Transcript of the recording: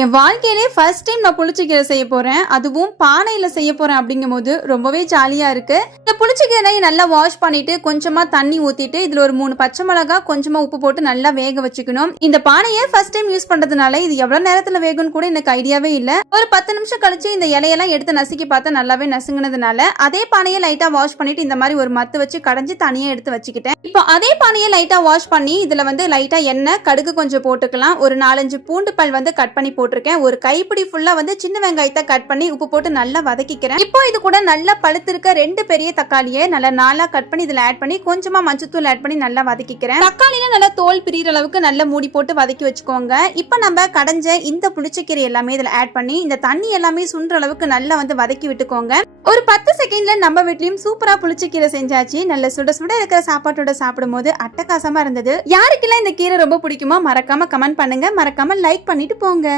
என் வாழ்க்கையிலே first time நான் புளிச்சக்கீரை செய்ய போறேன். அதுவும் பானையில செய்ய போறேன் அப்படிங்கும்போது ரொம்பவே ஜாலியா இருக்கு. இந்த புளிச்சக்கீரை நல்லா வாஷ் பண்ணிட்டு கொஞ்சமா தண்ணி ஊத்திட்டு இதுல ஒரு மூணு பச்சை மிளகா கொஞ்சமா உப்பு போட்டு நல்லா வேக வச்சுக்கணும். இந்த பானையை ஃபர்ஸ்ட் டைம் யூஸ் பண்றதுனால இது எவ்வளவு நேரத்துல வேகும்னு கூட எனக்கு ஐடியாவே இல்ல. ஒரு பத்து நிமிஷம் கழிச்சு இந்த இலையெல்லாம் எடுத்து நசுக்கி பார்த்தா நல்லாவே நசுங்கினதுனால அதே பானையை லைட்டா வாஷ் பண்ணிட்டு இந்த மாதிரி ஒரு மத்து வச்சு கடைஞ்சி தனியா எடுத்து வச்சுக்கிட்டேன். இப்போ அதே பானையை லைட்டா வாஷ் பண்ணி இதுல வந்து லைட்டா எண்ணெய் கடுகு கொஞ்சம் போட்டுக்கலாம். ஒரு நாலஞ்சு பூண்டு பல் வந்து கட் பண்ணி போட்டிருக்கேன். ஒரு கைப்பிடி ஃபுல்லா வந்து சின்ன வெங்காயத்தை கட் பண்ணி உப்பு போட்டு நல்லா வதக்கிக்கிறேன். இப்போ இது கூட நல்லா பழுத்திருக்க ரெண்டு பெரிய தக்காளியை நல்லா நாலா கட் பண்ணி இதுல ஆட் பண்ணி கொஞ்சமா மஞ்சத்தூள் ஆட் பண்ணி நல்லா வதக்கிக்கிறேன். தக்காளியில நல்லா தோல் பிரியிற அளவுக்கு நல்லா மூடி போட்டு வதக்கி வச்சுக்கோங்க. இப்போ நம்ம கடைஞ்ச இந்த புளிச்சக்கீரை எல்லாமே இதுல ஆட் பண்ணி இந்த தண்ணி எல்லாமே சுண்டுற அளவுக்கு நல்லா வந்து வதக்கி விட்டுக்கோங்க. ஒரு பத்து செகண்ட்ல நம்ம வீட்லயும் சூப்பரா புளிச்சக்கீரை செஞ்சாச்சு. நல்ல சுட சுட இருக்கிற சாப்பாட்டோட சாப்பிடும்போது அட்டகாசமா இருந்தது. யாருக்கெல்லாம் இந்த கீரை ரொம்ப பிடிக்குமோ மறக்காம கமெண்ட் பண்ணுங்க. மறக்காம லைக் பண்ணிட்டு போங்க.